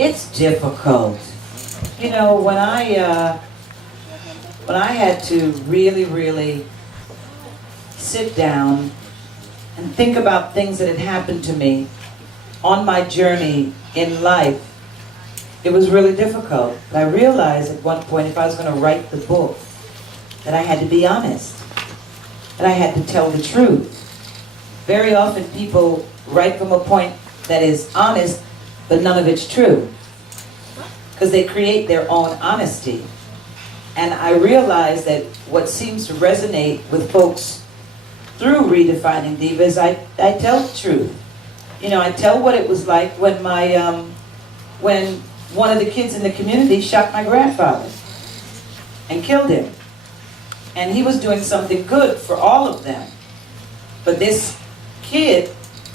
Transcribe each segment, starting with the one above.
It's difficult. You know, when I had to really sit down and think about things that had happened to me on my journey in life, it was really difficult. But I realized at one point, if I was going to write the book, that I had to be honest, that I had to tell the truth. Very often people write from a point that is honest, but none of it's true, because they create their own honesty. And I realized that what seems to resonate with folks through Redefining Diva is I tell the truth. You know, I tell what it was like when when one of the kids in the community shot my grandfather and killed him. And he was doing something good for all of them. But this kid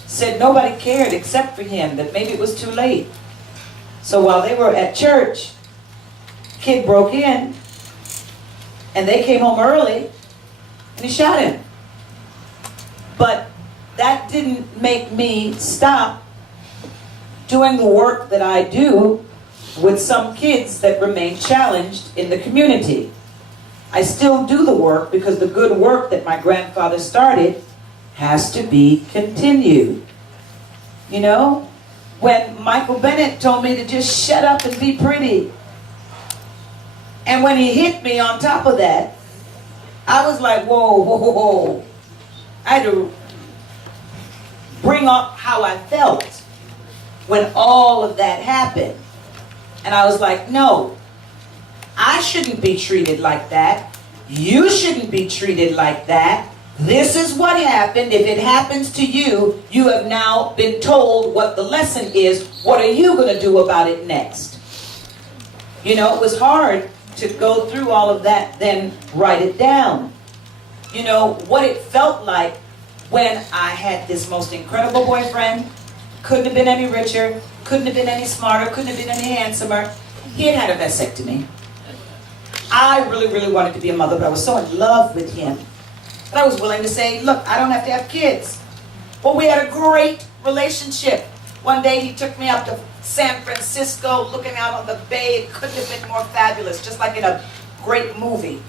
said nobody cared except for him, that maybe it was too late. So while they were at church, kid broke in, and they came home early, and he shot him. But that didn't make me stop doing the work that I do with some kids that remain challenged in the community. I still do the work because the good work that my grandfather started has to be continued. You know, when Michael Bennett told me to just shut up and be pretty, and when he hit me on top of that, I was like, whoa, whoa, whoa, whoa. I had to bring up how I felt when all of that happened. And I was like, no, I shouldn't be treated like that. You shouldn't be treated like that. This is what happened. If it happens to you, you have now been told what the lesson is. What are you going to do about it next? You know, it was hard to go through all of that, then write it down. You know, what it felt like when I had this most incredible boyfriend, couldn't have been any richer, couldn't have been any smarter, couldn't have been any handsomer. He had a vasectomy. I really wanted to be a mother, but I was so in love with him that I was willing to say, look, I don't have to have kids. Well, we had a great relationship. One day he took me up to San Francisco, looking out on the bay. It couldn't have been more fabulous, just like in a great movie.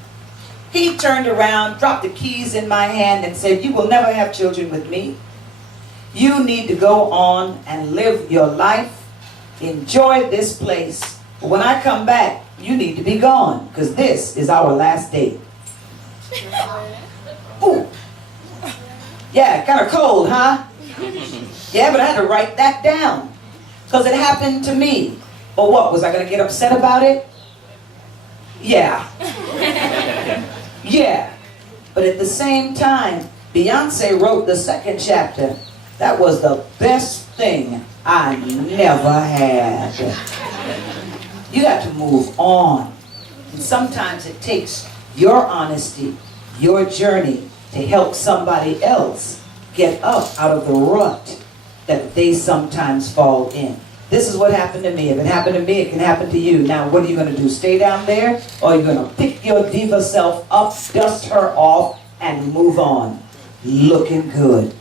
He turned around, dropped the keys in my hand, and said, you will never have children with me. You need to go on and live your life. Enjoy this place. But when I come back, you need to be gone, because this is our last date. Ooh. Yeah, kind of cold, huh? Yeah, but I had to write that down, because it happened to me. But what, was I going to get upset about it? Yeah. Yeah. But at the same time, Beyonce wrote the second chapter. That was the best thing I never had. You got to move on. And sometimes it takes your honesty, your journey, to help somebody else get up out of the rut that they sometimes fall in. This is what happened to me. If it happened to me, it can happen to you. Now, what are you going to do? Stay down there? Or are you going to pick your diva self up, dust her off, and move on? Looking good.